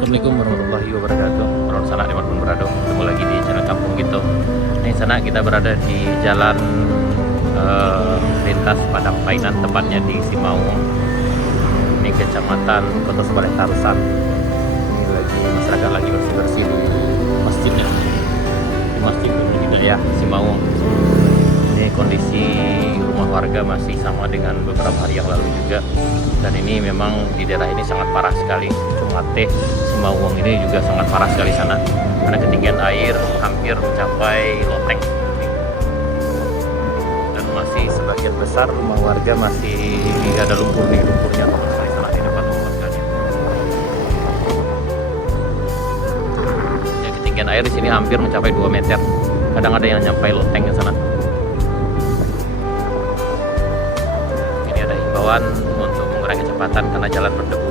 Assalamualaikum warahmatullahi wabarakatuh. Orang sana dimanapun berada, ketemu lagi di channel Kampung Gitu. Ini sana kita berada di jalan lintas Padang Painan, tepatnya di Simaung. Ini kecamatan Kota Sebaleh Tarusan. Ini lagi masyarakat lagi bersih-bersih di masjidnya, di Masjid Hidayah Simaung. Ini kondisi rumah warga masih sama dengan beberapa hari yang lalu juga. Dan ini memang di daerah ini sangat parah sekali. Cumate Simaung ini juga sangat parah sekali sana, karena ketinggian air hampir mencapai loteng. Dan masih sebagian besar rumah warga masih ada lumpurnya terus di sana di depan rumah warganya. Ya, ketinggian air di sini hampir mencapai 2 meter. Kadang ada yang nyampai loteng ke sana. Ini ada himbauan untuk mengurangi kecepatan karena jalan berdebu.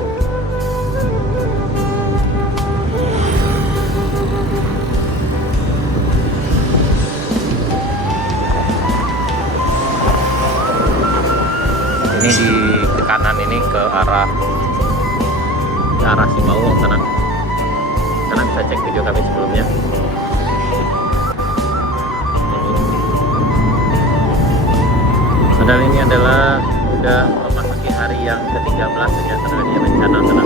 Ini di kanan ini ke arah Simaung sana. Karena bisa cek video kami sebelumnya. Padahal ini adalah udah memasuki hari yang ke-13 sejak terjadi bencana sana.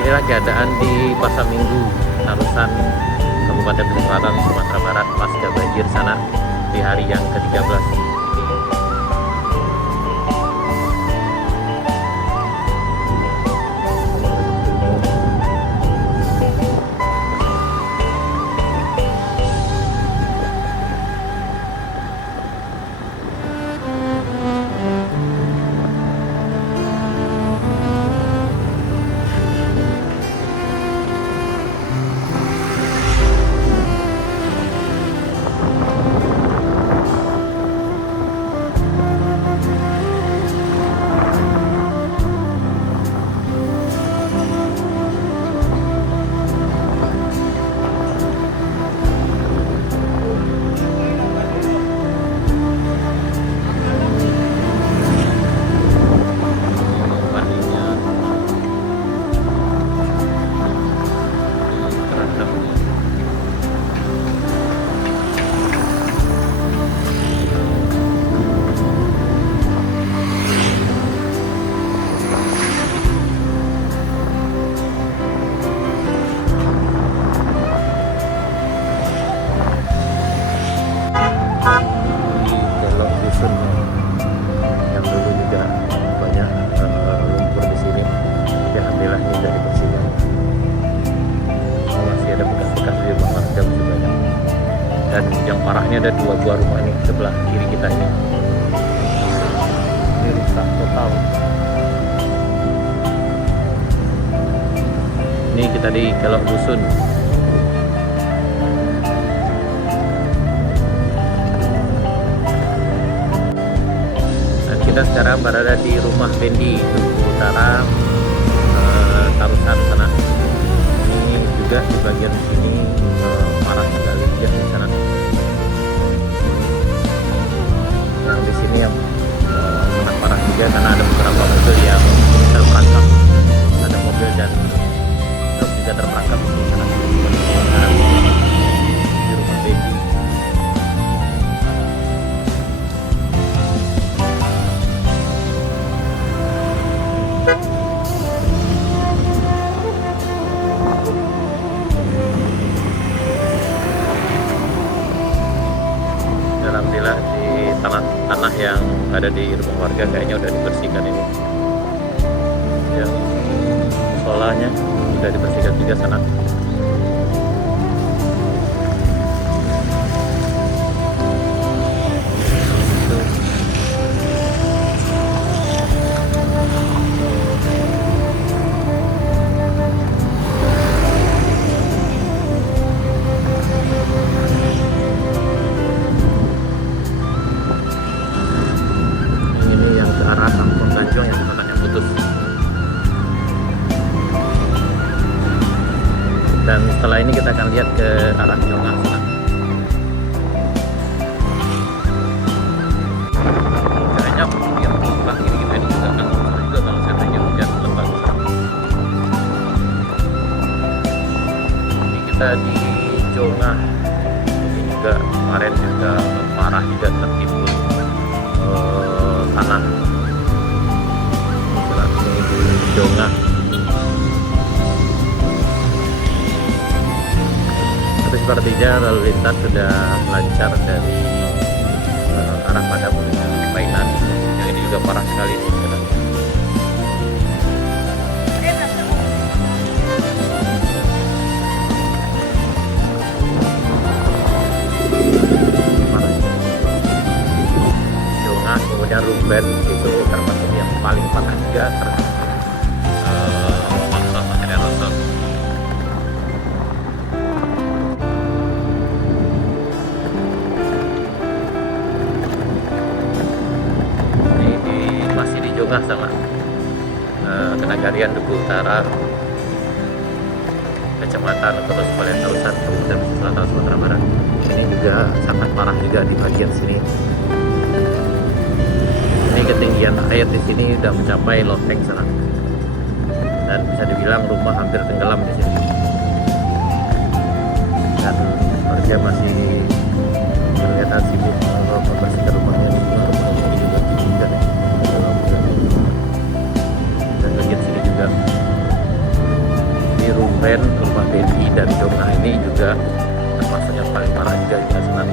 Inilah keadaan di Pasar Minggu, Tarusan, Kabupaten Selatan, Sumatera Barat pasca banjir sana di hari yang ke-13. parahnya ada dua buah rumah ini sebelah kiri kita ini rusak total. Ini kita di Kelok Dusun. Dan kita sekarang berada di rumah Bendi Duku Utara, Tarusan sana. Ini juga di bagian sini parah sekali ya di sana. Yang di sini yang sangat parah juga karena ada beberapa mobil yang terperangkap. Ada mobil dan truk juga terperangkap di sana. Di rumah Bendi. Alhamdulillah di tanah yang ada di rumah warga kayaknya udah dibersihkan ini. Yang solanya udah dibersihkan juga sana. Dan setelah ini kita akan lihat ke arah Jongah sana. Kayaknya yang sebelah kiri kita ini juga akan longsor juga kalau seandainya hujan lebat. Ini kita di Jongah. Ini juga kemarin juga parah juga tertimbun tanah. Ini di Jongah. Sepertinya lalu lintas sudah lancar dari arah Padang menuju Painan. Yang ini juga parah sekali nih sekarang. Jongah, kemudian Rumben itu termasuk yang paling parah juga longsor, akhirnya longsor. Jongah sama Kenagarian Duku Utara, Kecamatan Kota Supalian Tarusan, Kabupaten Selatan Sumatera Barat. Ini juga sangat parah juga di bagian sini. Ini ketinggian air di sini sudah mencapai loteng sana, dan bisa dibilang rumah hampir tenggelam di sini. Dan warga masih kelihatan sibuk membersihkan rumahnya. Di Rumben, rumah Bendi dan Jongah ini juga termasuk yang paling parah juga di sana.